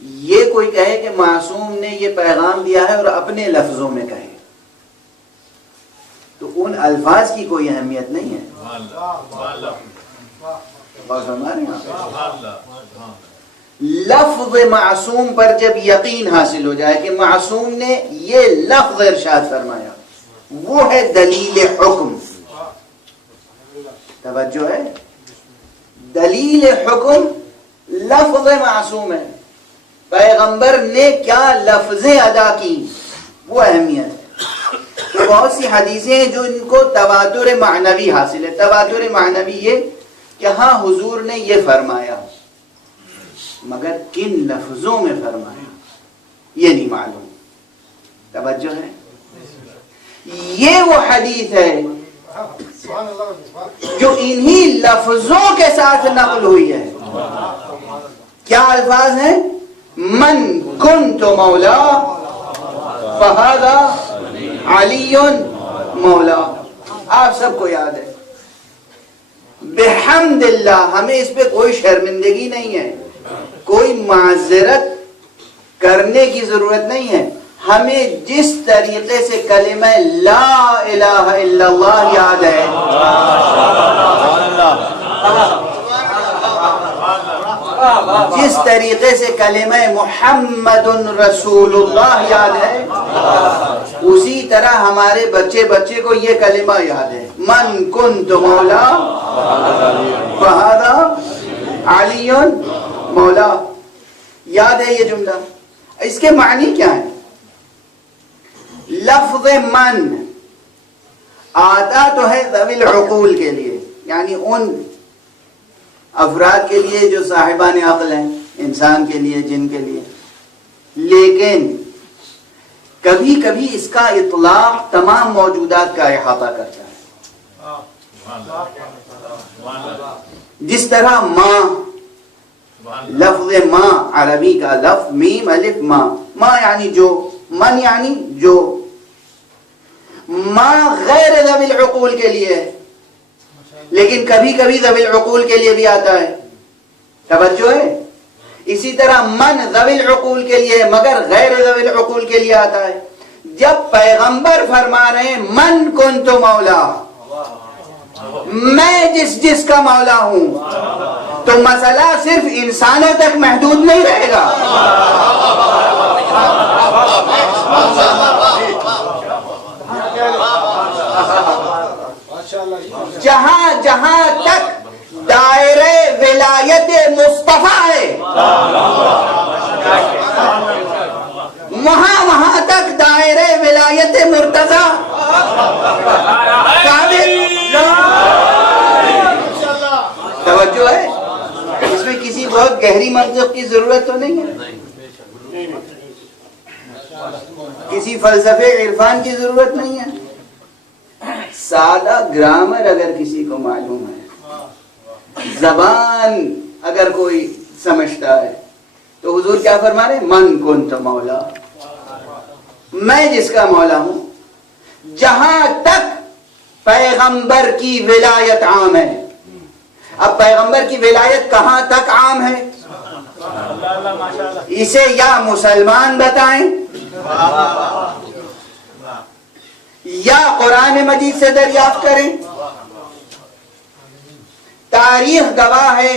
یہ کوئی کہے کہ معصوم نے یہ پیغام دیا ہے اور اپنے لفظوں میں کہے تو ان الفاظ کی کوئی اہمیت نہیں ہے. لفظ معصوم پر جب یقین حاصل ہو جائے کہ معصوم نے یہ لفظ ارشاد فرمایا وہ ہے دلیل حکم. توجہ ہے, دلیل حکم لفظ معصوم ہے, پیغمبر نے کیا لفظیں ادا کی وہ اہمیت ہے. تو بہت سی حدیثیں ہیں جو ان کو تواتر معنوی حاصل ہے. تواتر معنوی یہ کہ ہاں حضور نے یہ فرمایا مگر کن لفظوں میں فرمایا یہ نہیں معلوم. توجہ ہے, یہ وہ حدیث ہے جو انہی لفظوں کے ساتھ نقل ہوئی ہے. کیا الفاظ ہیں؟ من کنت مولا فہذا علی مولا. آپ سب کو یاد ہے. بحمد اللہ, ہمیں اس پہ کوئی شرمندگی نہیں ہے, کوئی معذرت کرنے کی ضرورت نہیں ہے. ہمیں جس طریقے سے کلمہ لا الہ الا اللہ یاد ہے, جس طریقے سے کلمہ محمد رسول اللہ یاد ہے, اسی طرح ہمارے بچے کو یہ کلمہ یاد ہے. من کنت مولا فہذا علی مولا. یاد ہے یہ جملہ. اس کے معنی کیا ہے؟ لفظ من آتا تو ہے ذوی العقول کے لیے, یعنی ان افراد کے لیے جو صاحبان عقل ہیں, انسان کے لیے, جن کے لیے. لیکن کبھی کبھی اس کا اطلاق تمام موجودات کا احاطہ کرتا ہے. جس طرح ماں, لفظ ماں عربی کا لفظ میم الف ماں, ماں یعنی جو, من یعنی جو. ماں غیر ذوی العقول کے لیے ہے, لیکن کبھی کبھی ذوی العقول کے لیے بھی آتا ہے. توجہ ہے. اسی طرح من ذوی العقول کے لیے مگر غیر ذوی العقول کے لیے آتا ہے. جب پیغمبر فرما رہے ہیں من کنت مولا, میں جس کا مولا ہوں, تو مسئلہ صرف انسانوں تک محدود نہیں رہے گا. جہاں جہاں تک دائرے ولایت مصطفیٰ ہے وہاں تک دائرے ولایت مرتضیٰ توجہ ہے. اس میں کسی بہت گہری منطق کی ضرورت تو نہیں ہے, کسی فلسفے عرفان کی ضرورت نہیں ہے. سادہ گرامر اگر کسی کو معلوم ہے, زبان اگر کوئی سمجھتا ہے, تو حضور کیا فرما رہے ہیں؟ من کنت مولا, میں جس کا مولا ہوں. جہاں تک پیغمبر کی ولایت عام ہے. اب پیغمبر کی ولایت کہاں تک عام ہے؟ اسے یا مسلمان بتائیں یا قرآن مجید سے دریافت کریں. تاریخ گواہ ہے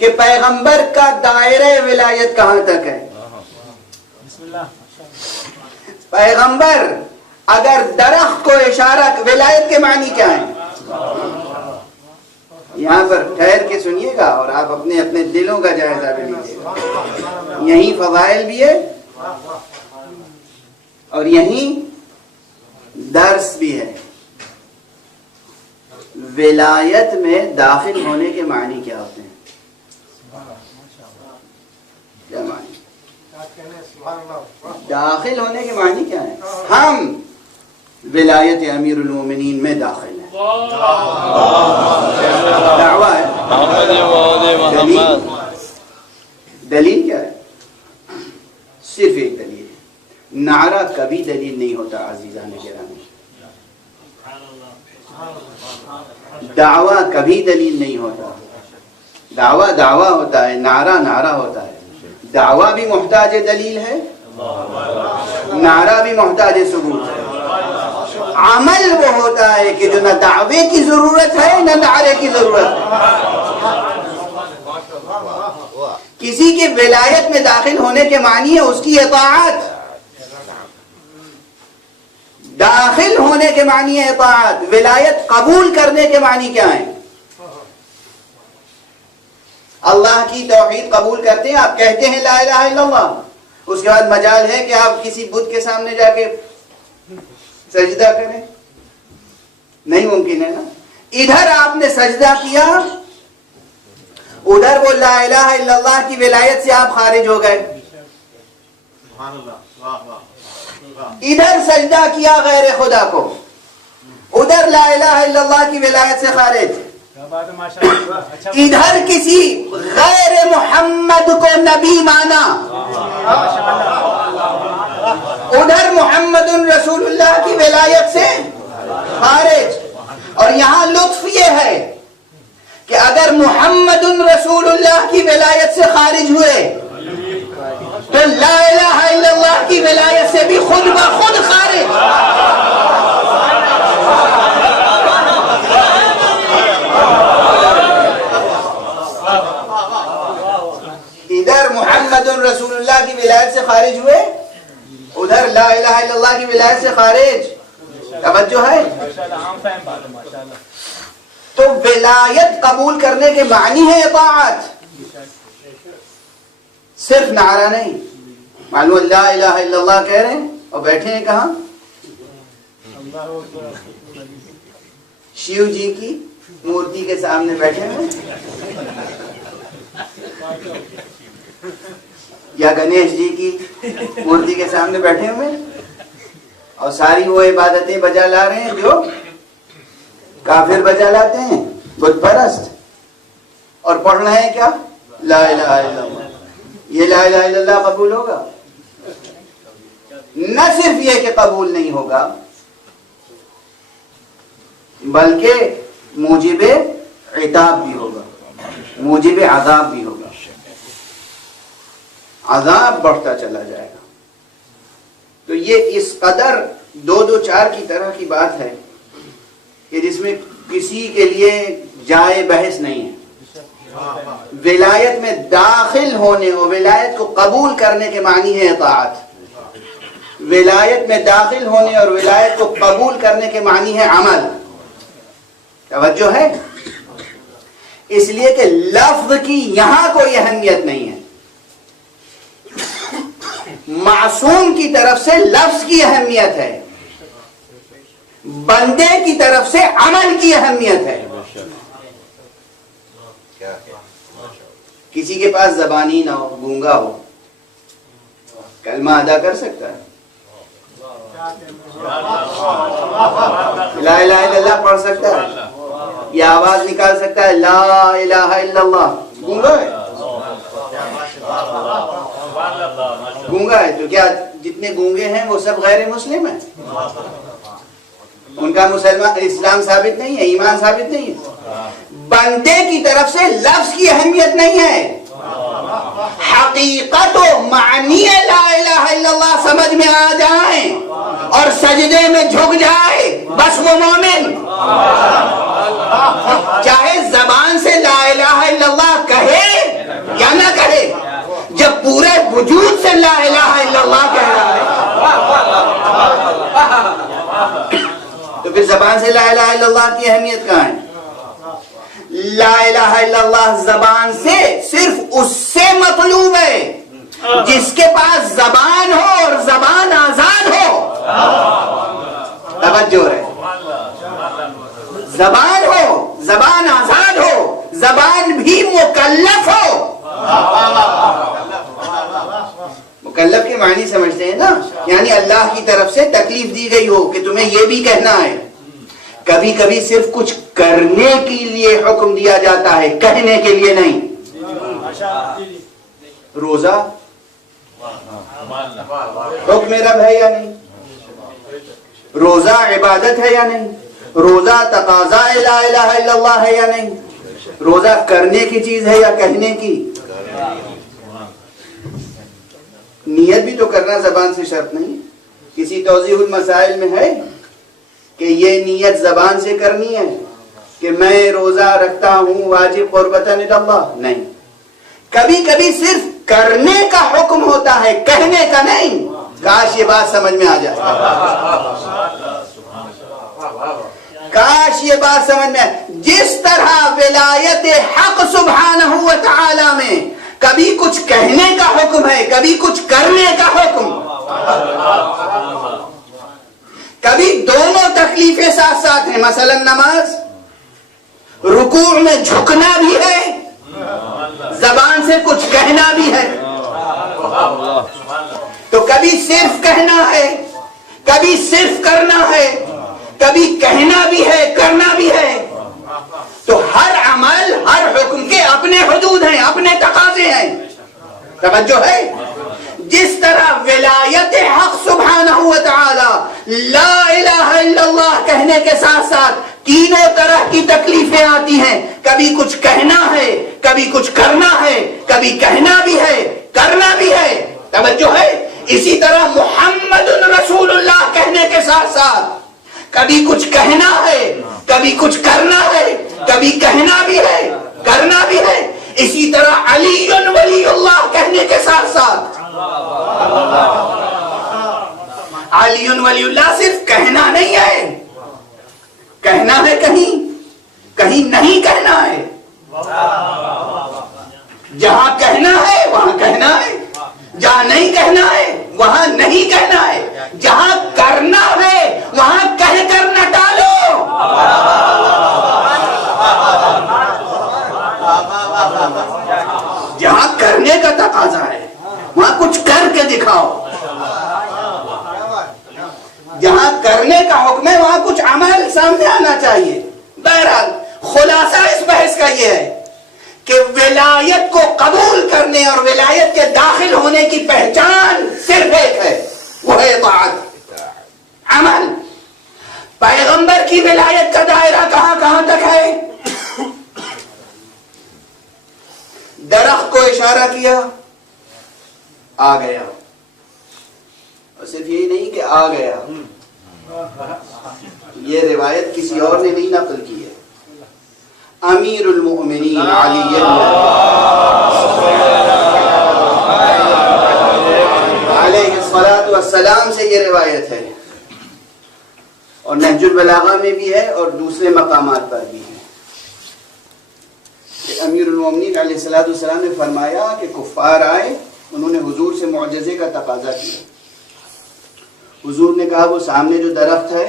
کہ پیغمبر کا دائرہ ولایت کہاں تک ہے. پیغمبر اگر درخت کو اشارہ, ولایت کے معنی کیا ہے؟ یہاں پر ٹھہر کے سنیے گا اور آپ اپنے اپنے دلوں کا جائزہ بھی لیجیے گا. یہیں فضائل بھی ہے اور یہیں درس بھی ہے. ولایت میں داخل ہونے کے معنی کیا ہوتے ہیں؟ کیا معنی؟ داخل ہونے کے معنی کیا ہے؟ ہم ولایت امیر المومنین میں داخل ہیں. دعویٰ ہے. دلیل کیا ہے؟ صرف ایک دلیل ہے. نعرہ کبھی دلیل نہیں ہوتا عزیزان گرامی. دعویٰ کبھی دلیل نہیں ہوتا. دعویٰ ہوتا ہے, نعرہ ہوتا ہے. دعویٰ بھی محتاج دلیل ہے، نعرہ بھی محتاج ثبوت ہے۔ عمل وہ ہوتا ہے کہ جو نہ دعوے کی ضرورت ہے نہ نعرے کی ضرورت ہے۔ کسی کے ولایت میں داخل ہونے کے معنی ہے اس کی اطاعت، داخل ہونے کے معنی ہے اطاعت۔ ولایت قبول کرنے کے معنی کیا ہیں؟ اللہ کی توحید قبول کرتے ہیں، آپ کہتے ہیں لا الہ الا اللہ، اس کے بعد مجال ہے کہ آپ کسی بت کے سامنے جا کے سجدہ کریں؟ نہیں ممکن ہے نا۔ ادھر آپ نے سجدہ کیا، ادھر وہ لا الہ الا اللہ کی ولایت سے آپ خارج ہو گئے۔ ادھر سجدہ کیا غیر خدا کو، ادھر لا الہ الا اللہ کی ولایت سے خارج۔ ادھر کسی غیر محمد کو نبی مانا، ادھر محمد رسول اللہ کی ولایت سے خارج۔ اور یہاں لطف یہ ہے کہ اگر محمد رسول اللہ کی ولایت سے خارج ہوئے تو لا الہ الا اللہ کی ولایت سے بھی خود بخود خارج۔ ادھر محمد رسول اللہ کی ولایت سے خارج ہوئے، ادھر لا الہ الا اللہ کی ولایت سے خارج۔ توجہ ہے؟ تو ولایت قبول کرنے کے معنی ہے اطاعت، صرف نعرہ نہیں۔ معلوم لا الہ الا اللہ کہہ رہے ہیں اور بیٹھے ہیں کہاں؟ شیو جی کی مورتی کے سامنے بیٹھے ہیں، یا گنیش جی کی مورتی کے سامنے بیٹھے ہوئے، اور ساری وہ عبادتیں بجا لا رہے ہیں جو کافر بجا لاتے ہیں، بت پرست، اور پڑھ رہے ہیں کیا؟ لا الہ الا اللہ۔ یہ لا الہ الا اللہ قبول ہوگا؟ نہ صرف یہ کہ قبول نہیں ہوگا بلکہ موجب عتاب بھی ہوگا، موجب عذاب بھی ہوگا، عذاب بڑھتا چلا جائے گا۔ تو یہ اس قدر 2-2-4 کی طرح کی بات ہے کہ جس میں کسی کے لیے جائے بحث نہیں ہے۔ ولایت میں داخل ہونے اور ولایت کو قبول کرنے کے معنی ہے اطاعت، ولایت میں داخل ہونے اور ولایت کو قبول کرنے کے معنی ہے عمل۔ توجہ ہے؟ اس لیے کہ لفظ کی یہاں کوئی اہمیت نہیں ہے، معصوم کی طرف سے لفظ کی اہمیت ہے، بندے کی طرف سے عمل کی اہمیت ہے۔ کسی کے پاس زبانی نہ ہو، گونگا ہو، کلمہ ادا کر سکتا ہے؟ لا الہ الا اللہ پڑھ سکتا ہے؟ یہ آواز نکال سکتا ہے لا الہ الا اللہ؟ گونگا ہے، گونگا ہے۔ تو کیا جتنے گونگے ہیں وہ سب غیر مسلم ہیں؟ ان کا اسلام ثابت نہیں ہے، ایمان ثابت نہیں ہے۔ بندے کی طرف سے لفظ کی اہمیت نہیں ہے، حقیقت و معنی لا الہ الا اللہ سمجھ میں آ جائیں اور سجدے میں جھک جائے بس وہ مومن، چاہے زبان سے لا الہ الا اللہ کہے یا نہ کہے، جب پورے وجود سے لا الہ الا اللہ کہہ رہا ہے تو پھر زبان سے لا الہ الا اللہ کی اہمیت کہاں ہے؟ لا الہ الا اللہ زبان سے صرف اس سے مطلوب ہے جس کے پاس زبان ہو اور زبان آزاد ہو۔ توجہ ہے، زبان ہو، زبان آزاد ہو، زبان بھی مکلف ہو۔ مکلف کے معنی سمجھتے ہیں نا، یعنی اللہ کی طرف سے تکلیف دی گئی ہو کہ تمہیں یہ بھی کہنا ہے۔ کبھی کبھی صرف کچھ کرنے کے لیے حکم دیا جاتا ہے، کہنے کے لیے نہیں۔ روزہ حکم رب ہے یا نہیں؟ روزہ عبادت ہے یا نہیں؟ روزہ تقاضا لا الہ الا اللہ ہے یا نہیں؟ روزہ کرنے کی چیز ہے یا کہنے کی؟ نیت بھی تو کرنا زبان سے شرط نہیں. کسی توضیح المسائل میں ہے کہ یہ نیت زبان سے کرنی ہے کہ میں روزہ رکھتا ہوں واجب قربتاً اللہ؟ نہیں. کبھی کبھی صرف کرنے کا حکم ہوتا ہے، کہنے کا نہیں. کاش یہ بات سمجھ میں آ جائے، کاش یہ بات سمجھ میں آئے. جس طرح ولایت حق سبحانہ و تعالی میں کبھی کچھ کہنے کا حکم ہے، کبھی کچھ کرنے کا حکم، کبھی دونوں تکلیفیں ساتھ ساتھ ہیں. مثلا نماز، رکوع میں جھکنا بھی ہے، زبان سے کچھ کہنا بھی ہے. تو کبھی صرف کہنا ہے، کبھی صرف کرنا ہے، کبھی کہنا بھی ہے، کرنا بھی ہے. تو ہر عمل، ہر حکم کے اپنے حدود ہیں، اپنے تقاضے ہیں. توجہ ہے؟ جس طرح ولایت حق سبحانہ و تعالی لا الہ الا اللہ کہنے کے ساتھ ساتھ تینوں طرح کی تکلیفیں آتی ہیں. کبھی کچھ کہنا ہے، کبھی کچھ کرنا ہے، کبھی کہنا بھی ہے، کرنا بھی ہے. توجہ ہے؟ اسی طرح محمد رسول اللہ کہنے کے ساتھ ساتھ کبھی کچھ کہنا ہے، کبھی کچھ کرنا ہے، کبھی کہنا بھی ہے، کرنا بھی ہے. اسی طرح علی ولی اللہ کہنے کے ساتھ ساتھ علی ولی اللہ صرف کہنا نہیں ہے، کہنا ہے، کہیں کہیں نہیں کہنا ہے. جہاں کہنا ہے وہاں کہنا ہے، جہاں نہیں کہنا ہے وہاں نہیں کہنا ہے. جہاں کرنا ہے وہاں کہہ کر نہ ٹالو. جہاں کرنے کا تقاضا ہے وہاں کچھ کر کے دکھاؤ. جہاں کرنے کا حکم ہے وہاں کچھ عمل سامنے آنا چاہیے. بہرحال خلاصہ اس بحث کا یہ ہے کہ ولایت کو قبول کرنے اور ولایت کے داخل ہونے کی پہچان صرف ایک ہے، وہ ہے اطاعت، عمل. پیغمبر کی ولایت کا دائرہ کہاں کہاں تک ہے؟ درخت کو اشارہ کیا، آ گیا. اور صرف یہی نہیں کہ آ گیا، یہ روایت کسی اور نے نہیں نقل کی ہے. امیر المؤمنین علی علیہ الصلوۃ والسلام سے یہ روایت ہے، اور نہج البلاغہ میں بھی ہے اور دوسرے مقامات پر بھی ہے کہ امیر المؤمنین علیہ الصلوۃ والسلام نے فرمایا کہ کفار آئے، انہوں نے حضور سے معجزے کا تقاضا کیا. حضور نے کہا وہ سامنے جو درخت ہے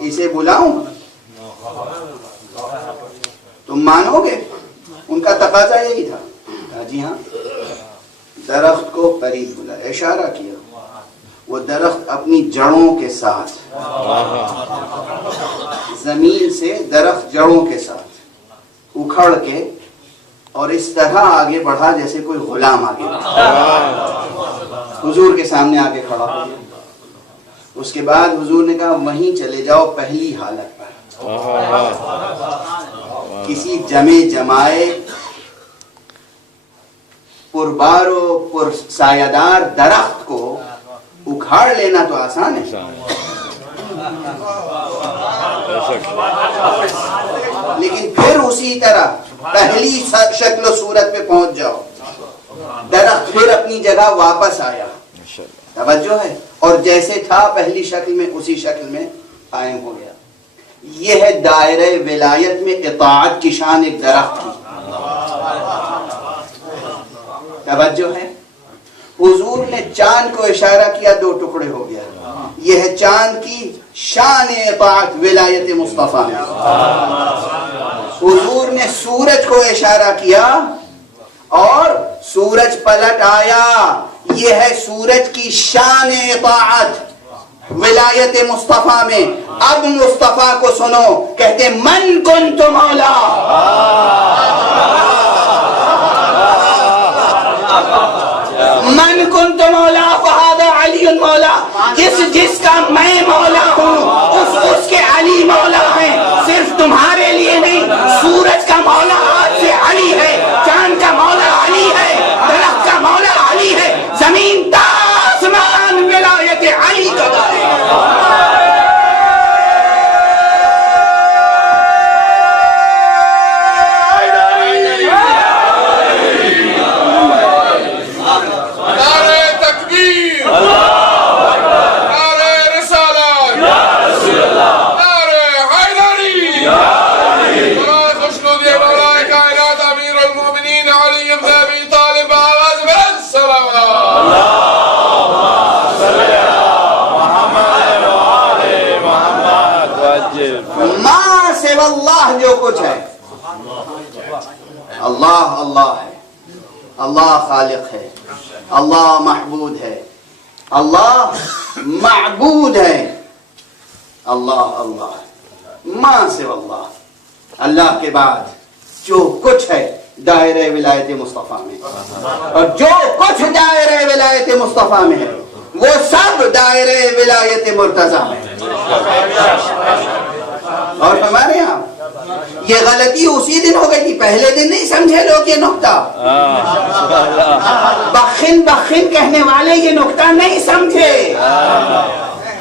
اسے بلاؤں، تم مانو گے؟ ان کا تقاضا یہی تھا. کہا جی ہاں. درخت کو قریب بلا، اشارہ کیا. وہ درخت اپنی جڑوں کے ساتھ، زمین سے درخت جڑوں کے ساتھ اکھڑ کے اور اس طرح آگے بڑھا جیسے کوئی غلام آگے حضور کے سامنے آ کے کھڑا ہو گیا. اس کے بعد حضور نے کہا وہیں چلے جاؤ پہلی حالت پر. کسی جمع جمائے پربار و پر سایہ درخت کو اکھاڑ لینا تو آسان ہے، لیکن پھر اسی طرح پہلی شکل و صورت پہ پہنچ جاؤ. درخت پھر اپنی جگہ واپس آیا. توجہ ہے؟ اور جیسے تھا پہلی شکل میں اسی شکل میں قائم ہو گیا. یہ ہے دائرہ ولایت میں اطاعت کی شان ایک درخت کی. توجہ ہے؟ حضور نے چاند کو اشارہ کیا، دو ٹکڑے ہو گیا. یہ ہے چاند کی شان اطاعت ولایت مصطفیٰ میں. حضور نے سورج کو اشارہ کیا اور سورج پلٹ آیا. یہ ہے سورج کی شان اطاعت ولایت مصطفیٰ میں. اب مصطفیٰ کو سنو، کہتے من کنت مولا، من کنت مولا فہذا علی مولا. جس کا میں مولا ہوں اس کے علی مولا ہیں. صرف تمہارے لیے نہیں، سورج کا مولا آج سے علی ہے، چاند کا مولا علی ہے، درخت کا مولا علی ہے، اللہ جو کچھ ہے، اللہ اللہ ہے، اللہ خالق ہے، اللہ محبود ہے، اللہ معبود ہے، اللہ اللہ ما سوا اللہ، اللہ کے بعد جو کچھ ہے دائرہ ولایت مصطفیٰ میں، اور جو کچھ دائرہ ولایت مصطفیٰ میں ہے وہ سب دائرہ ولایت مرتضیٰ میں ہے۔ اور ہمارے یہاں یہ غلطی اسی دن ہو گئی تھی، پہلے دن نہیں سمجھے لوگ یہ نقطہ، بخن بخن کہنے والے یہ نقطہ نہیں سمجھے،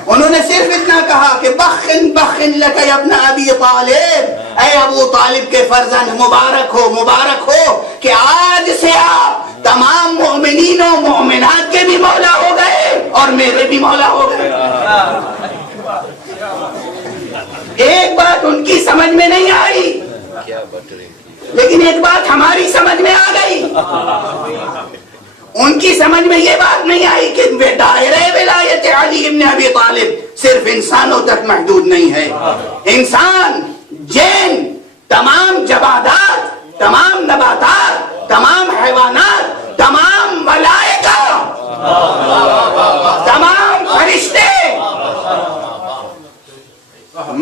انہوں نے صرف اتنا کہا کہ بخن بخن لک یا ابن ابی طالب، اے ابو طالب کے فرزند مبارک ہو کہ آج سے آپ تمام مومنین و مومنات کے بھی مولا ہو گئے اور میرے بھی مولا ہو گئے۔ ایک بات ان کی سمجھ میں نہیں آئی، لیکن ایک بات ہماری سمجھ میں آ گئی۔ ان کی سمجھ میں یہ بات نہیں آئی کہ دائرہ ولایت علی ابن ابی طالب صرف انسانوں تک محدود نہیں ہے، انسان، جن، تمام جمادات، تمام نباتات، تمام حیوانات، تمام ملائکہ، تمام فرشتے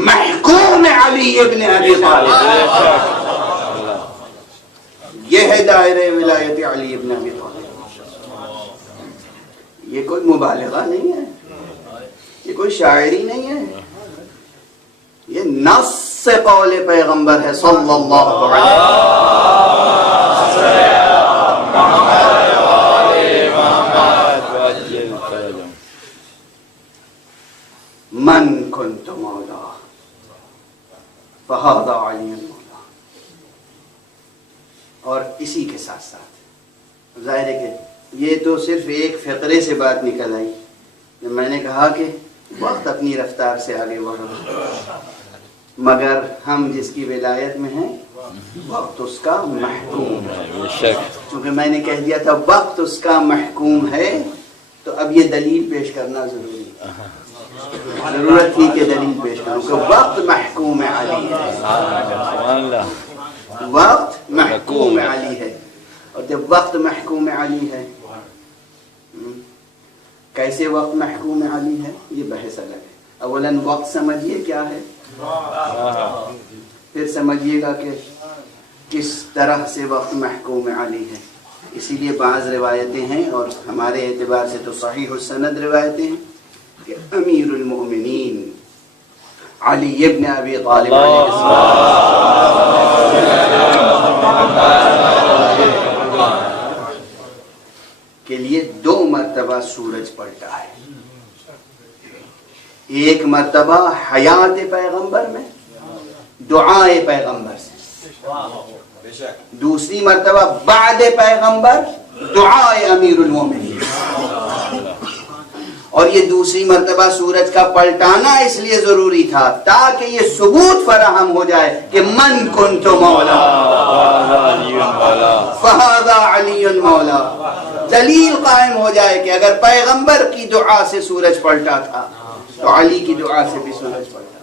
محکوم علی ابن ابی طالب، یہ ہے دائرہ ولایت علی ابن ابی طالب۔ یہ کوئی مبالغہ نہیں ہے، یہ کوئی شاعری نہیں ہے، یہ نص قول پیغمبر ہے صلی اللہ علیہ وسلم۔ من کنت مولا فہذا علی مولا۔ اور اسی کے ساتھ ساتھ ظاہر ہے کہ یہ تو صرف ایک فقرے سے بات نکل آئی، جب میں نے کہا کہ وقت اپنی رفتار سے آگے بڑھا، مگر ہم جس کی ولایت میں ہیں وقت اس کا محکوم ہے۔ چونکہ میں نے کہہ دیا تھا وقت اس کا محکوم ہے، تو اب یہ دلیل پیش کرنا ضرورت تھی کہ دلیل پیش کروں کہ وقت محکوم علی ہے، وقت محکوم علی ہے۔ اور جب وقت محکوم علی ہے، کیسے وقت محکوم علی ہے یہ بحث الگ ہے۔ اولاً وقت سمجھیے کیا ہے، پھر سمجھیے گا کہ کس طرح سے وقت محکوم علی ہے۔ اسی لیے بعض روایتیں ہیں اور ہمارے اعتبار سے تو صحیح السند روایتیں ہیں کہ امیر المؤمنین علی ابن ابی طالب علیہ کے لیے 2 مرتبہ سورج پلٹا ہے، ایک مرتبہ حیات پیغمبر میں دعائے پیغمبر سے، دوسری مرتبہ بعد پیغمبر دعائے امیر المومنین۔ اور یہ دوسری مرتبہ سورج کا پلٹانا اس لیے ضروری تھا تاکہ یہ ثبوت فراہم ہو جائے کہ من کنت مولا فہذا علی مولا، دلیل قائم ہو جائے کہ اگر پیغمبر کی دعا سے سورج پلٹا تھا تو علی کی دعا سے بھی سورج پلٹا۔